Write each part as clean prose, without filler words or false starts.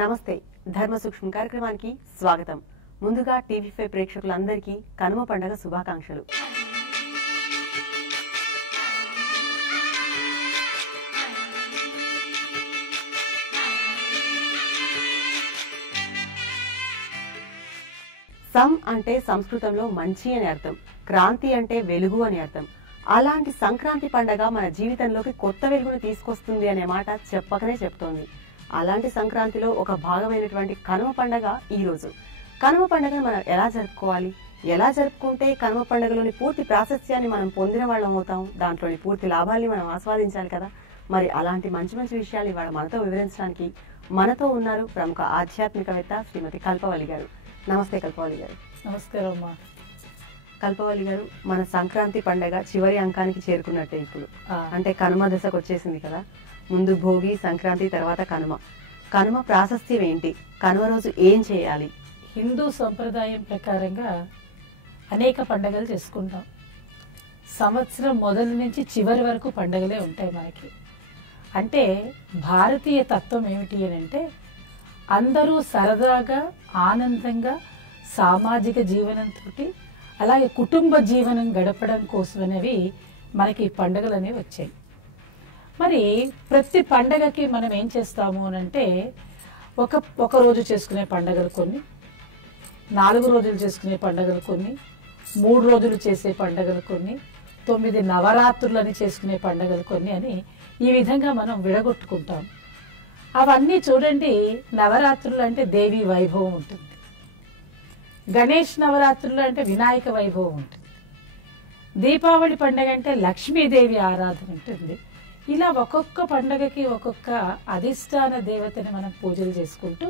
నమస్తే ధర్మ సూక్ష్మ కార్యక్రమానికి స్వాగతం. ముందుగా టీవీ5 ప్రేక్షకులందరికీ కనుమ పండుగ శుభాకాంక్షలు. సమ్ అంటే సంస్కృతంలో మంచి అని అర్థం, క్రాంతి అంటే వెలుగు అని అర్థం. అలాంటి సంక్రాంతి పండగ మన జీవితంలోకి కొత్త వెలుగును తీసుకొస్తుంది అనే మాట చెప్పకనే చెప్తోంది. అలాంటి సంక్రాంతిలో ఒక భాగమైనటువంటి కనుమ పండగ ఈ రోజు. కనుమ పండుగను మనం ఎలా జరుపుకోవాలి, ఎలా జరుపుకుంటే కనుమ పండుగలోని పూర్తి ప్రాశస్త్యాన్ని మనం పొందిన వాళ్ళం అవుతాం, దాంట్లోని పూర్తి లాభాల్ని మనం ఆస్వాదించాలి కదా. మరి అలాంటి మంచి మంచి విషయాలు ఇవాళ మనతో వివరించడానికి మనతో ఉన్నారు ప్రముఖ ఆధ్యాత్మికవేత్త శ్రీమతి కల్పవల్లి గారు. నమస్తే కల్పవల్లి గారు. నమస్కారం అమ్మా. కల్పవల్లి గారు, మన సంక్రాంతి పండగ చివరి అంకానికి చేరుకున్నట్టే ఇప్పుడు. అంటే కనుమ దశకు వచ్చేసింది కదా. ముందు భోగి, సంక్రాంతి, తర్వాత కనుమ. కనుమ ప్రాశస్త్యం ఏంటి, కనుమ రోజు ఏం చేయాలి? హిందూ సంప్రదాయం ప్రకారంగా అనేక పండగలు చేసుకుంటాం. సంవత్సరం మొదలు నుంచి చివరి వరకు పండగలే ఉంటాయి మనకి. అంటే భారతీయ తత్వం ఏమిటి అని అంటే అందరూ సరదాగా ఆనందంగా సామాజిక జీవనంతో అలాగే కుటుంబ జీవనం గడపడం కోసమనేవి మనకి పండుగలు అనేవి వచ్చాయి. మరి ప్రతి పండగకి మనం ఏం చేస్తాము అని అంటే ఒక రోజు చేసుకునే పండగలు కొన్ని, 4 రోజులు చేసుకునే పండగలు కొన్ని, 3 రోజులు చేసే పండగలు కొన్ని, 9 నవరాత్రులని చేసుకునే పండగలు కొన్ని అని ఈ విధంగా మనం విడగొట్టుకుంటాం. అవన్నీ చూడండి, నవరాత్రులు అంటే దేవి వైభవం ఉంటుంది, గణేష్ నవరాత్రులు అంటే వినాయక వైభవం ఉంటుంది, దీపావళి పండుగ అంటే లక్ష్మీదేవి ఆరాధన ఉంటుంది. ఇలా ఒక్కొక్క పండుగకి ఒక్కొక్క అధిష్టాన దేవతని మనం పూజలు చేసుకుంటూ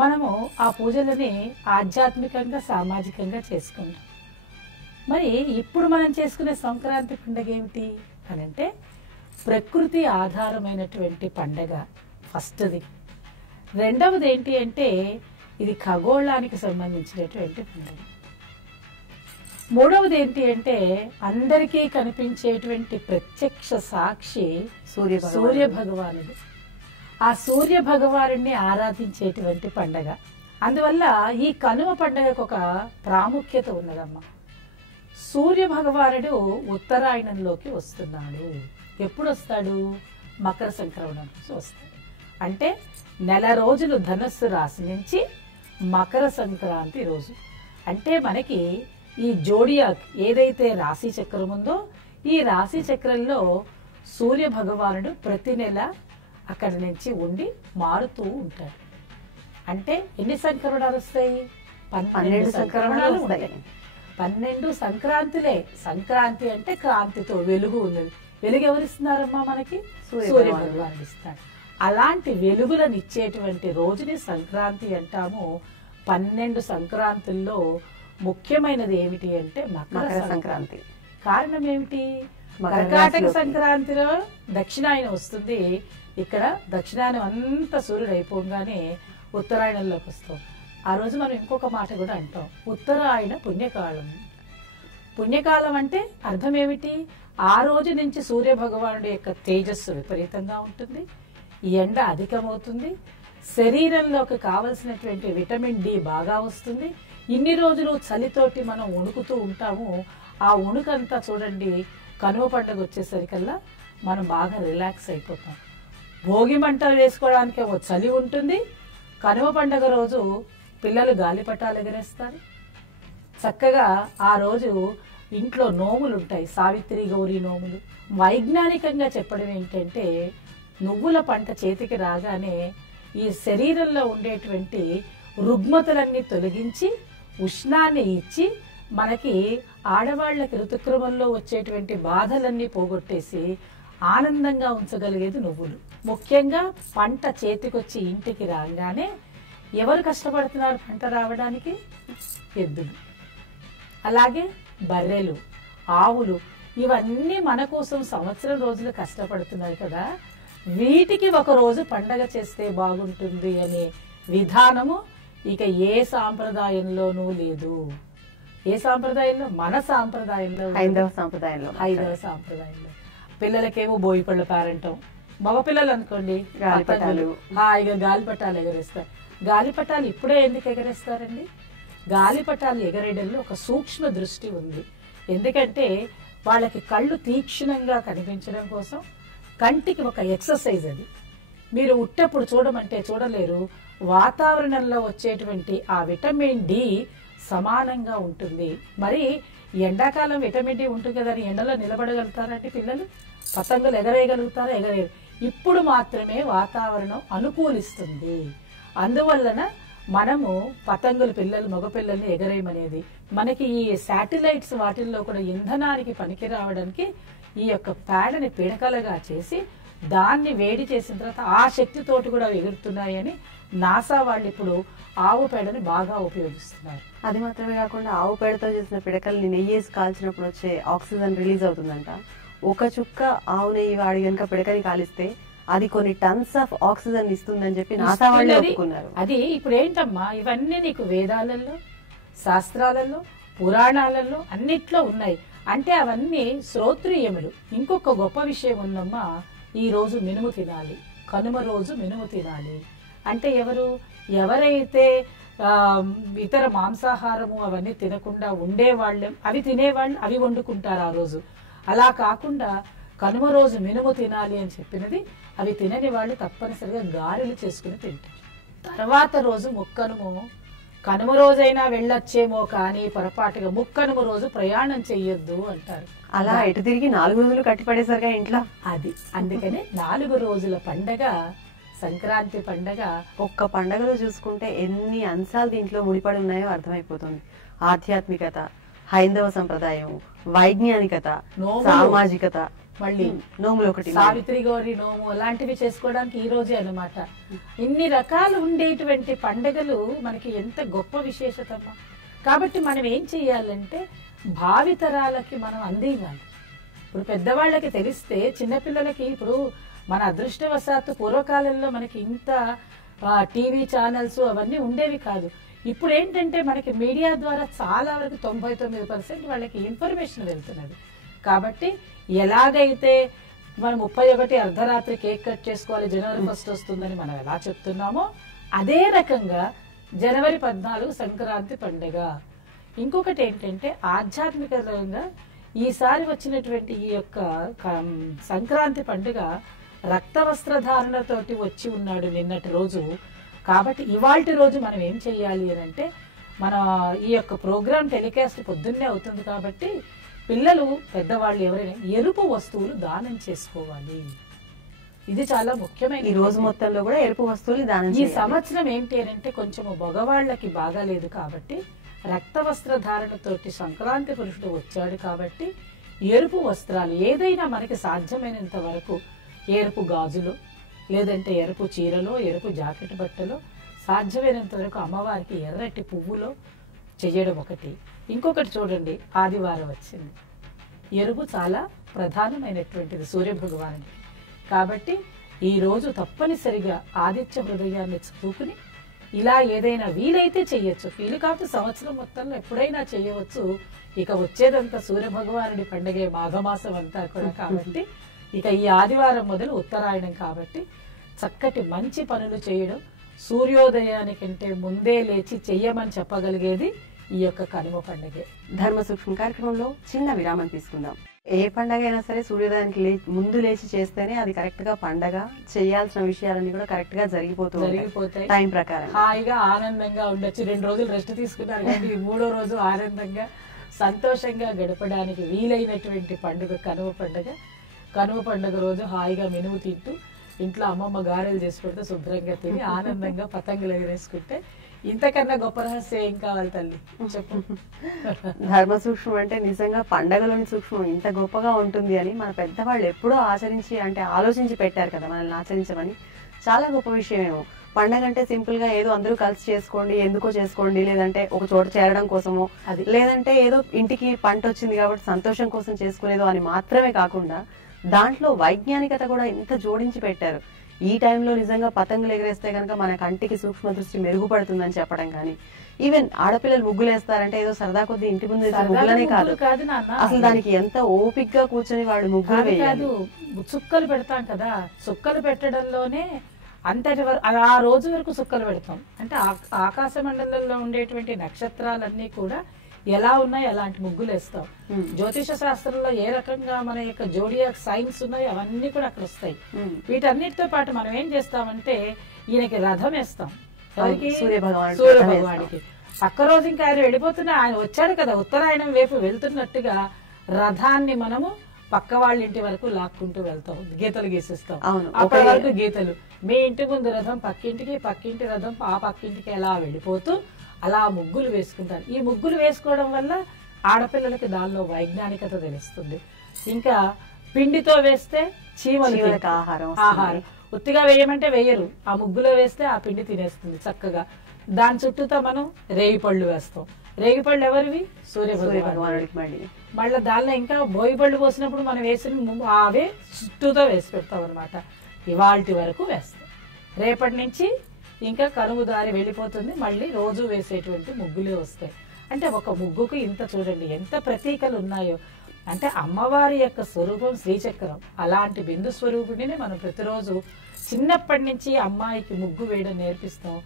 మనము ఆ పూజలని ఆధ్యాత్మికంగా సామాజికంగా చేసుకుంటాం. మరి ఇప్పుడు మనం చేసుకునే సంక్రాంతి పండుగ ఏమిటి అని అంటే ప్రకృతి ఆధారమైనటువంటి పండగ ఫస్ట్ది. రెండవది ఏంటి అంటే ఇది ఖగోళానికి సంబంధించినటువంటి పండుగ. మూడవది ఏంటి అంటే అందరికీ కనిపించేటువంటి ప్రత్యక్ష సాక్షి సూర్య భగవానుడు. ఆ సూర్య భగవానుడిని ఆరాధించేటువంటి పండగ. అందువల్ల ఈ కనుమ పండుగకు ఒక ప్రాముఖ్యత ఉన్నదమ్మా. సూర్య భగవానుడు ఉత్తరాయణంలోకి వస్తున్నాడు. ఎప్పుడు వస్తాడు? మకర సంక్రమణం రోజు వస్తాడు. అంటే నెల రోజులు ధనస్సు రాశి నుంచి మకర సంక్రాంతి రోజు. అంటే మనకి ఈ జోడియాక్ ఏదైతే రాశి చక్రం ఉందో ఈ రాశి చక్రంలో సూర్య భగవానుడు ప్రతి నెల అక్కడి నుంచి ఉండి మారుతూ ఉంటాడు. అంటే ఎన్ని సంక్రమణాలు వస్తాయి? 12 సంక్రమణాలు ఉంటాయి. 12 సంక్రాంతులే. సంక్రాంతి అంటే క్రాంతితో వెలుగు ఉన్నది. వెలుగు ఎవరిస్తున్నారమ్మా? మనకి సూర్య భగవానుడు ఇస్తాడు. అలాంటి వెలుగులను ఇచ్చేటువంటి రోజుని సంక్రాంతి అంటాము. 12 సంక్రాంతుల్లో ముఖ్యమైనది ఏమిటి అంటే మకర సంక్రాంతి. కారణం ఏమిటి? కర్కాటక సంక్రాంతిలో దక్షిణాయనం వస్తుంది. ఇక్కడ దక్షిణాయనం అంతా సూర్యుడు అయిపోగానే ఉత్తరాయణంలోకి వస్తాం. ఆ రోజు మనం ఇంకొక మాట కూడా అంటాం, ఉత్తరాయణ పుణ్యకాలం. పుణ్యకాలం అంటే అర్థం ఏమిటి? ఆ రోజు నుంచి సూర్య భగవానుడి యొక్క తేజస్సు విపరీతంగా ఉంటుంది, ఎండ అధికమవుతుంది, శరీరంలోకి కావలసినటువంటి విటమిన్ డి బాగా వస్తుంది. ఇన్ని రోజులు చలితోటి మనం వణుకుతూ ఉంటాము. ఆ వణుకంతా చూడండి కనుమ పండుగ వచ్చేసరికల్లా మనం బాగా రిలాక్స్ అయిపోతాం. భోగి మంటలు వేసుకోవడానికి ఓ చలి ఉంటుంది. కనుమ పండుగ రోజు పిల్లలు గాలిపటాలు ఎగరేస్తారు. చక్కగా ఆ రోజు ఇంట్లో నోములు ఉంటాయి, సావిత్రి గౌరీ నోములు. వైజ్ఞానికంగా చెప్పడం ఏంటంటే నువ్వుల పంట చేతికి రాగానే ఈ శరీరంలో ఉండేటువంటి రుగ్మతలన్నీ తొలగించి ఉష్ణాన్ని ఇచ్చి మనకి ఆడవాళ్లకి ఋతుక్రమంలో వచ్చేటువంటి బాధలన్నీ పోగొట్టేసి ఆనందంగా ఉంచగలిగేది నువ్వులు. ముఖ్యంగా పంట చేతికొచ్చి ఇంటికి రాగానే ఎవరు కష్టపడుతున్నారు పంట రావడానికి? ఎద్దులు, అలాగే బర్రెలు, ఆవులు. ఇవన్నీ మన కోసం సంవత్సరం రోజులు కష్టపడుతున్నాయి కదా. వీటికి ఒక రోజు పండగ చేస్తే బాగుంటుంది అనే విధానము ఇక ఏ సాంప్రదాయంలోనూ లేదు. ఏ సాంప్రదాయంలో? మన సాంప్రదాయంలో, హైందవ సాంప్రదాయంలో. పిల్లలకేమో బోయిపళ్ళ పేరంటం, మగపిల్లలు అనుకోండి గాలిపటాలు. హాయిగా గాలిపటాలు ఎగరేస్తారు. గాలిపటాలు ఇప్పుడే ఎందుకు ఎగరేస్తారండి? గాలిపటాలు ఎగరేయడంలో ఒక సూక్ష్మ దృష్టి ఉంది. ఎందుకంటే వాళ్ళకి కళ్ళు తీక్షణంగా కనిపించడం కోసం కంటికి ఒక ఎక్సర్సైజ్ అది. మీరు ఉట్టప్పుడు చూడమంటే చూడలేరు. వాతావరణంలో వచ్చేటువంటి ఆ విటమిన్ డి సమానంగా ఉంటుంది. మరి ఎండాకాలం విటమిన్ డి ఉంటుంది కదా అని ఎండలో నిలబడగలుగుతారంటే పిల్లలు? పతంగులు ఎగరేయగలుగుతారా? ఎగరేయరు. ఇప్పుడు మాత్రమే వాతావరణం అనుకూలిస్తుంది. అందువలన మనము పతంగులు పిల్లలు మగపిల్లల్ని ఎగరేయమనేది. మనకి ఈ శాటిలైట్స్ వాటిల్లో కూడా ఇంధనానికి పనికి రావడానికి ఈ యొక్క పేడని పిడకలుగా చేసి దాన్ని వేడి చేసిన తర్వాత ఆ శక్తితోటి కూడా ఎగురుతున్నాయని నాసా వాళ్ళు ఇప్పుడు ఆవు పేడని బాగా ఉపయోగిస్తున్నారు. అది మాత్రమే కాకుండా ఆవు పేడతో చేసిన పిడకల్ని నెయ్యేసి కాల్చినప్పుడు వచ్చే ఆక్సిజన్ రిలీజ్ అవుతుందంట. ఒక చుక్క ఆవు నెయ్యి వాడి కనుక పిడకని కాలిస్తే అది కొన్ని టన్స్ ఆఫ్ ఆక్సిజన్ ఇస్తుందని చెప్పి నాసా వాళ్ళు ఒప్పుకున్నారు. అది ఇప్పుడు ఏంటమ్మా, ఇవన్నీ నీకు వేదాలలో, శాస్త్రాలలో, పురాణాలలో అన్నిట్లో ఉన్నాయి. అంటే అవన్నీ శ్రోత్రియములు. ఇంకొక గొప్ప విషయం ఉందమ్మా, ఈ రోజు మినుము తినాలి, కనుమ రోజు మినుము తినాలి అంటే ఎవరైతే ఇతర మాంసాహారము అవన్నీ తినకుండా ఉండేవాళ్ళు, అవి తినేవాళ్ళు అవి వండుకుంటారు ఆ రోజు. అలా కాకుండా కనుమ రోజు మినుము తినాలి అని చెప్పినది అవి తినని వాళ్ళు తప్పనిసరిగా గారెలు చేసుకుని తింటారు. తర్వాత రోజు ముక్కనుము, కనుమ రోజైనా వెళ్ళొచ్చేమో కానీ పొరపాటుగా ముక్కనుమ రోజు ప్రయాణం చెయ్యొద్దు అంటారు. అలా ఎటు తిరిగి 4 రోజులు కట్టిపడేసరిగా ఇంట్లో అది. అందుకనే 4 రోజుల పండగ సంక్రాంతి పండగ. ఒక్క పండగలో చూసుకుంటే ఎన్ని అంశాలు దీంట్లో ముడిపడి ఉన్నాయో అర్థమైపోతుంది. ఆధ్యాత్మికత, హైందవ సంప్రదాయం, వైజ్ఞానికత, సామాజికత, మళ్ళీ నోములు ఒకటి, సావిత్రి గౌరి నోము అలాంటివి చేసుకోవడానికి ఈ రోజే అన్నమాట. ఇన్ని రకాలు ఉండేటువంటి పండుగలు మనకి ఎంత గొప్ప విశేషతమ్మా. కాబట్టి మనం ఏం చెయ్యాలంటే భావితరాలకి మనం అందివ్వాలి. ఇప్పుడు పెద్దవాళ్ళకి తెలిస్తే చిన్నపిల్లలకి, ఇప్పుడు మన అదృష్టవశాత్తు పూర్వకాలంలో మనకి ఇంత టీవీ ఛానల్స్ అవన్నీ ఉండేవి కాదు. ఇప్పుడు ఏంటంటే మనకి మీడియా ద్వారా చాలా వరకు 99% వాళ్ళకి ఇన్ఫర్మేషన్ వెళ్తున్నది. కాబట్టి ఎలాగైతే మనం 31 అర్ధరాత్రి కేక్ కట్ చేసుకోవాలి, జనవరి 1 వస్తుందని మనం ఎలా చెప్తున్నామో అదే రకంగా జనవరి 14 సంక్రాంతి పండుగ. ఇంకొకటి ఏంటంటే ఆధ్యాత్మికంగా ఈసారి వచ్చినటువంటి ఈ యొక్క సంక్రాంతి పండుగ రక్త వస్త్రధారణతోటి వచ్చి ఉన్నాడు నిన్నటి రోజు. కాబట్టి ఇవాల్టి రోజు మనం ఏం చెయ్యాలి అని అంటే, మన ఈ యొక్క ప్రోగ్రామ్ టెలికాస్ట్ పొద్దున్నే అవుతుంది కాబట్టి పిల్లలు పెద్దవాళ్ళు ఎవరైనా ఎరుపు వస్తువులు దానం చేసుకోవాలి. ఇది చాలా ముఖ్యమైన. ఈ రోజు మొత్తంలో కూడా ఎరుపు వస్తువులు దానం. ఈ సంవత్సరం ఏంటి అని అంటే కొంచెం మగవాళ్ళకి బాగాలేదు కాబట్టి రక్త వస్త్ర ధారణతోటి సంక్రాంతి పురుషుడు వచ్చాడు కాబట్టి ఎరుపు వస్త్రాలు ఏదైనా మనకి సాధ్యమైనంత వరకు, ఎరుపు గాజులు లేదంటే ఎరుపు చీరలో, ఎరుపు జాకెట్ బట్టలో, సాధ్యమైనంత వరకు అమ్మవారికి ఎర్రటి పువ్వులో చెయ్యడం ఒకటి. ఇంకొకటి చూడండి, ఆదివారం వచ్చింది. ఎరుపు చాలా ప్రధానమైనటువంటిది సూర్య భగవానుడికి. కాబట్టి ఈ రోజు తప్పనిసరిగా ఆదిత్య హృదయాన్ని చూపుకుని ఇలా ఏదైనా వీలైతే చెయ్యొచ్చు. వీలు కాకపోతే సంవత్సరం మొత్తంలో ఎప్పుడైనా చేయవచ్చు. ఇక వచ్చేదంతా సూర్య భగవానుడి పండుగే మాఘమాసం అంతా కూడా. కాబట్టి ఇక ఈ ఆదివారం మొదలు ఉత్తరాయణం కాబట్టి చక్కటి మంచి పనులు చేయడం, సూర్యోదయానికంటే ముందే లేచి చెయ్యమని చెప్పగలిగేది ఈ యొక్క కనుమ పండుగే. ధర్మ సూక్ష్మ కార్యక్రమంలో చిన్న విరామం తీసుకుందాం. ఏ పండగ అయినా సరే సూర్యోదయానికి ముందు లేచి చేస్తేనే అది కరెక్ట్ గా పండగ. చేయాల్సిన విషయాలన్నీ కూడా కరెక్ట్ గా జరిగిపోతాయి టైం ప్రకారం. హాయిగా ఆనందంగా ఉండొచ్చు. 2 రోజులు రెస్ట్ తీసుకున్నారు కానీ 3వ రోజు ఆనందంగా సంతోషంగా గడపడానికి వీలైనటువంటి పండుగ కనుమ పండుగ. కనుమ పండుగ రోజు హాయిగా మినుము తింటూ ఇంట్లో అమ్మమ్మ గారెలు చేసి పెడితే శుభ్రంగా తిని ఆనందంగా పతంగులు ఎగరేసుకుంటే ఇంతకన్నా గొప్ప రహస్యం ఏం కావాలి తల్లి చెప్పు. ధర్మ సూక్ష్మం అంటే నిజంగా పండగలోని సూక్ష్మం ఇంత గొప్పగా ఉంటుంది అని మన పెద్దవాళ్ళు ఎప్పుడో ఆలోచించి పెట్టారు కదా మనల్ని ఆచరించమని. చాలా గొప్ప విషయమేమో. పండగ అంటే సింపుల్ గా ఏదో అందరూ కలిసి చేసుకోండి, ఎందుకో చేసుకోండి, లేదంటే ఒక చోట చేరడం కోసమో, లేదంటే ఏదో ఇంటికి పంట వచ్చింది కాబట్టి సంతోషం కోసం చేసుకునేదో అని మాత్రమే కాకుండా దాంట్లో వైజ్ఞానికత కూడా ఇంత జోడించి పెట్టారు. ఈ టైంలో నిజంగా పతంగులు ఎగరేస్తే కనుక మన కంటికి సూక్ష్మ దృష్టి మెరుగుపడుతుందని చెప్పడం కానీ, ఈవెన్ ఆడపిల్లలు ముగ్గులు వేస్తారంటే ఏదో సరదా కొద్ది ఇంటి ముందు వేసే ముగ్గులనే కాదు, అసలు దానికి ఎంత ఓపిగ్గా కూర్చొని వాళ్ళు ముగ్గులు వేయాలి. చుక్కలు పెడతాం కదా, చుక్కలు పెట్టడంలోనే అంతటి ఆ రోజు వరకు చుక్కలు పెడతాం. అంటే ఆకాశ మండలంలో ఉండేటువంటి నక్షత్రాలన్నీ కూడా ఎలా ఉన్నాయి అలాంటి ముగ్గులు వేస్తాం. జ్యోతిష శాస్త్రంలో ఏ రకంగా మన యొక్క జోడియాక్ సైన్స్ ఉన్నాయో అవన్నీ కూడా అక్కడ వస్తాయి. వీటన్నిటితో పాటు మనం ఏం చేస్తామంటే ఈయనకి రథం వేస్తాం. సూర్య భగవానికి పక్క రోజు ఇంకా ఆయన వెళ్ళిపోతున్నా, ఆయన వచ్చాడు కదా ఉత్తరాయణం వైపు వెళ్తున్నట్టుగా రథాన్ని మనము పక్క వాళ్ళ ఇంటి వరకు లాక్కుంటూ వెళ్తాం, గీతలు గీసిస్తాం. అప్పటి వరకు గీతలు, మీ ఇంటి ముందు రథం పక్కింటికి, పక్కింటి రథం ఆ పక్కింటికి ఎలా వెళ్ళిపోతూ అలా ముగ్గులు వేసుకుంటారు. ఈ ముగ్గులు వేసుకోవడం వల్ల ఆడపిల్లలకి దానిలో వైజ్ఞానికత తెలుస్తుంది. ఇంకా పిండితో వేస్తే చీమలకి ఆహారం, ఉత్తిగా వేయమంటే వేయరు, ఆ ముగ్గులో వేస్తే ఆ పిండి తినేస్తుంది చక్కగా. దాని చుట్టూతో మనం రేగిపళ్ళు వేస్తాం. రేగిపళ్ళు ఎవరివి? సూర్య భగవానుడికి. మళ్ళీ దానిలో ఇంకా బోయిపళ్ళు పోసినప్పుడు మనం వేసిన అవే చుట్టూతో వేసి పెడతాం అనమాట. ఇవాల్టి వరకు వేస్తాం. రేపటి నుంచి ఇంకా కనుము దారి వెళ్ళిపోతుంది, మళ్ళీ రోజు వేసేటువంటి ముగ్గులే వస్తాయి. అంటే ఒక ముగ్గుకు ఇంత చూడండి ఎంత ప్రతీకలు ఉన్నాయో. అంటే అమ్మవారి యొక్క స్వరూపం శ్రీచక్రం, అలాంటి బిందు స్వరూపుడిని మనం ప్రతిరోజు చిన్నప్పటి నుంచి అమ్మాయికి ముగ్గు వేయడం నేర్పిస్తాం.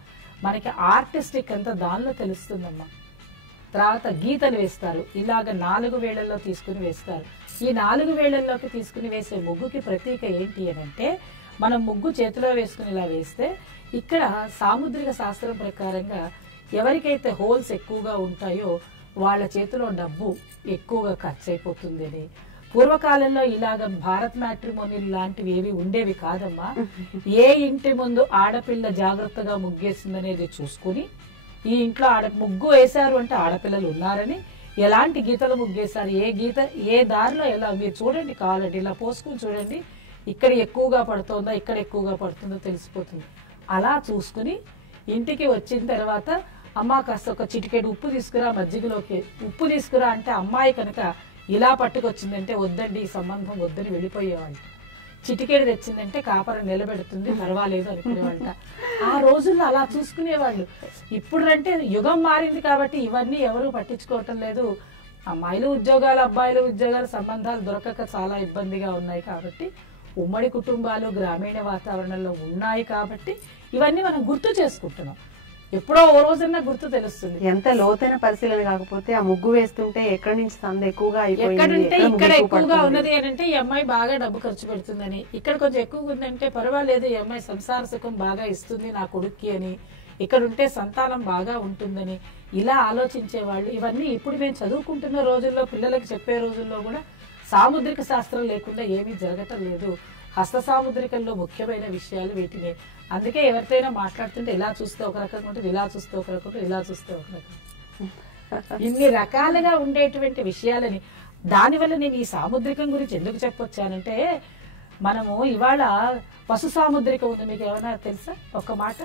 మనకి ఆర్టిస్టిక్ అంతా దానిలో తెలుస్తుందమ్మా. తర్వాత గీతలు వేస్తారు, ఇలాగ 4 వేళ్లలో తీసుకుని వేస్తారు. ఈ 4 వేళ్లలోకి తీసుకుని వేసే ముగ్గుకి ప్రతీక ఏంటి అని అంటే, మనం ముగ్గు చేతిలో వేసుకుని ఇలా వేస్తే ఇక్కడ సాముద్రిక శాస్త్రం ప్రకారంగా ఎవరికైతే హోల్స్ ఎక్కువగా ఉంటాయో వాళ్ళ చేతిలో డబ్బు ఎక్కువగా ఖర్చు అయిపోతుంది అని. పూర్వకాలంలో ఇలాగ భారత్ మ్యాట్రిమోనీ లాంటివి ఏవి ఉండేవి కాదమ్మా. ఏ ఇంటి ముందు ఆడపిల్ల జాగ్రత్తగా ముగ్గేసిందనేది చూసుకుని, ఈ ఇంట్లో ముగ్గు వేశారు అంటే ఆడపిల్లలు ఉన్నారని, ఎలాంటి గీతలు ముగ్గేశారు, ఏ గీత ఏ దారిలో ఎలా, మీరు చూడండి కావాలండి ఇలా పోసుకుని చూడండి, ఇక్కడ ఎక్కువగా పడుతుందా ఇక్కడ ఎక్కువగా పడుతుందో తెలిసిపోతుంది. అలా చూసుకుని ఇంటికి వచ్చిన తర్వాత అమ్మ కాస్త ఒక చిటికెడు ఉప్పు తీసుకురా మజ్జిగలోకి, ఉప్పు తీసుకురా అంటే అమ్మాయి కనుక ఇలా పట్టుకొచ్చిందంటే వద్దండి ఈ సంబంధం వద్దని వెళ్ళిపోయేవాళ్ళు. చిటికెడు తెచ్చిందంటే కాపరం నిలబెడుతుంది పర్వాలేదు అనుకునేవాళ్ళ. ఆ రోజుల్లో అలా చూసుకునేవాళ్ళు. ఇప్పుడు అంటే యుగం మారింది కాబట్టి ఇవన్నీ ఎవరు పట్టించుకోవటం లేదు. అమ్మాయిలు ఉద్యోగాలు అబ్బాయిలు ఉద్యోగాలు సంబంధాలు దొరకక చాలా ఇబ్బందిగా ఉన్నాయి కాబట్టి, ఉమ్మడి కుటుంబాలు గ్రామీణ వాతావరణంలో ఉన్నాయి కాబట్టి ఇవన్నీ మనం గుర్తు చేసుకుంటున్నాం. ఎప్పుడో ఓ రోజన్నా గుర్తు తెలుస్తుంది. ఎంత లోతైన పరిశీలన కాకపోతే ఆ ముగ్గు వేస్తుంటే ఎక్కడి నుంచి సంద ఎక్కువగా ఎక్కడుంటే ఇక్కడ ఎక్కువగా ఉన్నది అని అంటే ఈ అమ్మాయి బాగా డబ్బు ఖర్చు పెడుతుందని, ఇక్కడ కొంచెం ఎక్కువగా ఉందంటే పర్వాలేదు ఈ అమ్మాయి సంసార సుఖం బాగా ఇస్తుంది నా కొడుక్కి అని, ఇక్కడ ఉంటే సంతానం బాగా ఉంటుందని ఇలా ఆలోచించే వాళ్ళు. ఇవన్నీ ఇప్పుడు మేము చదువుకుంటున్న రోజుల్లో పిల్లలకి చెప్పే రోజుల్లో కూడా సాముద్రిక శాస్త్రం లేకుండా ఏమీ జరగటం లేదు. హస్త సాముద్రికల్లో ముఖ్యమైన విషయాలు వీటిని. అందుకే ఎవరితోనైనా మాట్లాడుతుంటే ఇలా చూస్తే ఒక రకంగా ఉంటుంది, ఇలా చూస్తే ఒక రకంగా, ఇలా చూస్తే ఒక రకంగా, ఇన్ని రకాలుగా ఉండేటువంటి విషయాలని. దానివల్ల నేను ఈ సాముద్రికం గురించి ఎందుకు చెప్పొచ్చానంటే, మనము ఇవాళ పశు సాముద్రికం ఉంది, మీకు ఏమైనా తెలుసా? ఒక మాట,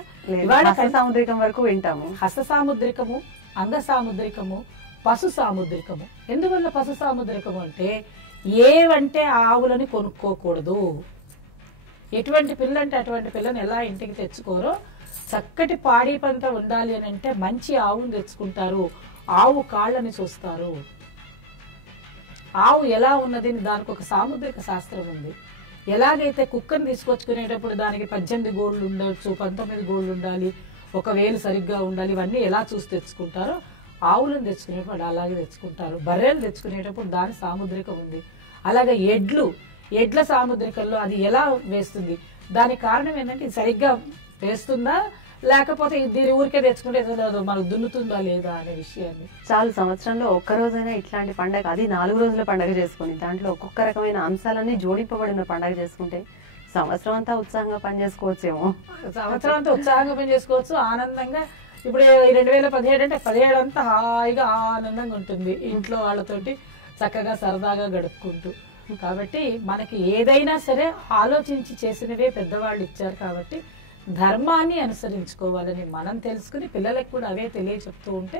ఇవాళ సాముద్రికం వరకు వింటాము. హస్త సాముద్రికము, అంగ సాముద్రికము, పశు సాముద్రికము. ఎందువల్ల పశు సాముద్రికము అంటే, ఏవంటే ఆవులని కొనుక్కోకూడదు, ఎటువంటి పిల్ల అంటే అటువంటి పిల్లని ఎలా ఇంటికి తెచ్చుకోరో, చక్కటి పాడి పంట ఉండాలి అని అంటే మంచి ఆవును తెచ్చుకుంటారు, ఆవు కాళ్ళని చూస్తారు, ఆవు ఎలా ఉన్నది దానికి ఒక సాముద్రిక శాస్త్రం ఉంది. ఎలాగైతే కుక్కను తీసుకొచ్చుకునేటప్పుడు దానికి 18 గోళ్లు ఉండొచ్చు, 19 గోళ్లు ఉండాలి, ఒక వేలు సరిగ్గా ఉండాలి, ఇవన్నీ ఎలా చూసి తెచ్చుకుంటారో ఆవులను తెచ్చుకునేటప్పుడు అలాగే తెచ్చుకుంటారు. బర్రెలు తెచ్చుకునేటప్పుడు దాని సాముద్రికం ఉంది. అలాగే ఎడ్ల సాముద్రికంలో అది ఎలా వేస్తుంది, దానికి కారణం ఏంటంటే ఇది సరిగ్గా వేస్తుందా లేకపోతే దీని ఊరికే తెచ్చుకుంటే మనకు దున్నుతుందా లేదా అనే విషయాన్ని. చాలు సంవత్సరంలో ఒక్క రోజైనా ఇట్లాంటి పండగ, అది 4 రోజుల పండగ చేసుకుని దాంట్లో ఒక్కొక్క రకమైన అంశాలన్నీ జోడింపబడిన పండగ చేసుకుంటే సంవత్సరం అంతా ఉత్సాహంగా పనిచేసుకోవచ్చేమో. సంవత్సరం అంతా ఉత్సాహంగా పనిచేసుకోవచ్చు, ఆనందంగా. ఇప్పుడు 2017 అంటే 17 అంతా హాయిగా ఆనందంగా ఉంటుంది ఇంట్లో వాళ్ళతోటి చక్కగా సరదాగా గడుపుకుంటూ. కాబట్టి మనకి ఏదైనా సరే ఆలోచించి చేసినవే పెద్దవాళ్ళు ఇచ్చారు కాబట్టి ధర్మాన్ని అనుసరించుకోవాలని మనం తెలుసుకుని పిల్లలకు కూడా అవే తెలియచెప్తూ ఉంటే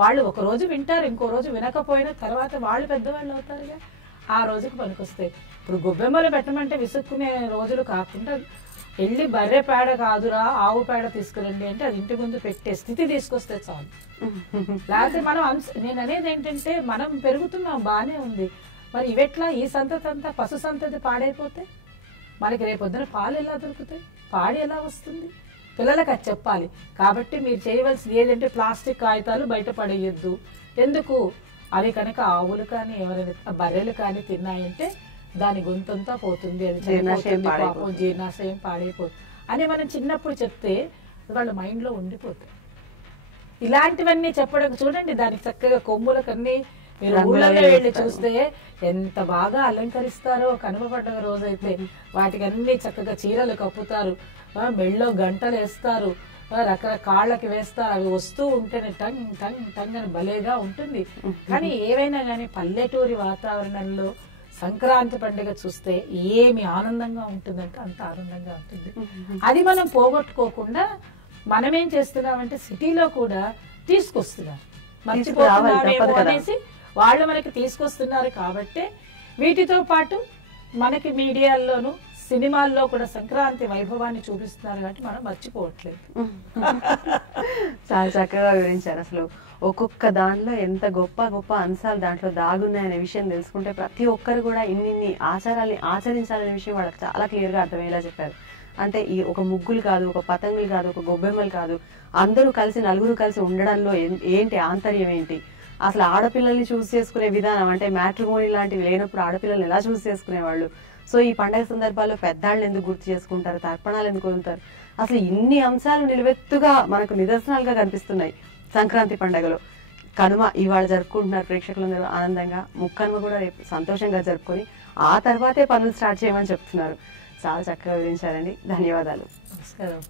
వాళ్ళు ఒక రోజు వింటారు, ఇంకో రోజు వినకపోయినా తర్వాత వాళ్ళు పెద్దవాళ్ళు అవుతారుగా, ఆ రోజుకి పనికొస్తాయి. ఇప్పుడు గొబ్బెమ్మలు పెట్టమంటే విసుక్కునే రోజులు కాకుండా వెళ్ళి బర్రె పేడ కాదురా ఆవు పేడ తీసుకురండి అంటే అది ఇంటి ముందు పెట్టే స్థితి తీసుకొస్తే చాలు. లేకపోతే మనం నేను అనేది ఏంటంటే మనం పెరుగుతున్నాం బానే ఉంది, మరి ఇవెట్లా ఈ సంతతి అంతా పశు సంతతి పాడైపోతే మనకి రేపొద్దున పాలు ఎలా దొరుకుతాయి, పాడి ఎలా వస్తుంది? పిల్లలకు అది చెప్పాలి. కాబట్టి మీరు చేయవలసింది ఏంటంటే ప్లాస్టిక్ కాగితాలు బయట పడేయద్దు. ఎందుకు? అవి కనుక ఆవులు కానీ ఎవరైనా బర్రెలు కానీ తిన్నాయంటే దాని గొంతంతా పోతుంది, అది చనిపోతుంది, పాపం జీర్ణాశయం పాడైపోతుంది అని మనం చిన్నప్పుడు చెప్తే వాళ్ళ మైండ్ లో ఉండిపోతాయి. ఇలాంటివన్నీ చెప్పడం చూడండి, దానికి చక్కగా కొమ్ములకన్నీ మీరు ఊళ్ళలో వెళ్ళి చూస్తే ఎంత బాగా అలంకరిస్తారో కనుమ పండుగ రోజైతే. వాటికి అన్ని చక్కగా చీరలు కప్పుతారు, మెళ్ళో గంటలు వేస్తారు, రకరకాళ్ళకి వేస్తారు. అవి వస్తూ ఉంటేనే టంగ్ టంగ్ టంగ్ అని భలేగా ఉంటుంది. కానీ ఏవైనా కానీ పల్లెటూరి వాతావరణంలో సంక్రాంతి పండుగ చూస్తే ఏమి ఆనందంగా ఉంటుందంటే అంత ఆనందంగా ఉంటుంది. అది మనం పోగొట్టుకోకుండా మనమేం చేస్తున్నామంటే సిటీలో కూడా తీసుకొస్తున్నారు, మర్చిపోతున్నామేమో అనేసి వాళ్ళు మనకి తీసుకొస్తున్నారు. కాబట్టి వీటితో పాటు మనకి మీడియాల్లోనూ సినిమాల్లో కూడా సంక్రాంతి వైభవాన్ని చూపిస్తున్నారు కాబట్టి మనం మర్చిపోవట్లేదు. చాలా చక్కగా వివరించారు. అసలు ఒక్కొక్క దానిలో ఎంత గొప్ప గొప్ప అంశాలు దాంట్లో దాగున్నాయనే విషయం తెలుసుకుంటే ప్రతి ఒక్కరు కూడా ఇన్ని ఆచారాల్ని ఆచరించాలనే విషయం వాళ్ళకి చాలా క్లియర్ గా అర్థమయ్యేలా చెప్పారు. అంటే ఈ ఒక ముగ్గులు కాదు, ఒక పతంగులు కాదు, ఒక గొబ్బెమ్మలు కాదు, అందరూ కలిసి నలుగురు కలిసి ఉండడంలో ఏంటి ఆంతర్యం ఏంటి, అసలు ఆడపిల్లల్ని చూస్ చేసుకునే విధానం అంటే మ్యాట్రిమోనీ లాంటివి లేనప్పుడు ఆడపిల్లల్ని ఎలా చూస్ చేసుకునేవాళ్ళు, సో ఈ పండగ సందర్భాల్లో పెద్దాళ్ళని ఎందుకు గుర్తు చేసుకుంటారు, తర్పణాలు ఎందుకు వదులుతారు, అసలు ఇన్ని అంశాలు నిలువెత్తుగా మనకు నిదర్శనాలుగా కనిపిస్తున్నాయి సంక్రాంతి పండుగలో. కనుమ ఇవాళ జరుపుకుంటున్నారు ప్రేక్షకులందరూ ఆనందంగా, ముక్కనుమ కూడా రేపు సంతోషంగా జరుపుకొని ఆ తర్వాతే పనులు స్టార్ట్ చేయమని చెప్తున్నారు. చాలా చక్కగా వివరించారండి, ధన్యవాదాలు. నమస్కారం.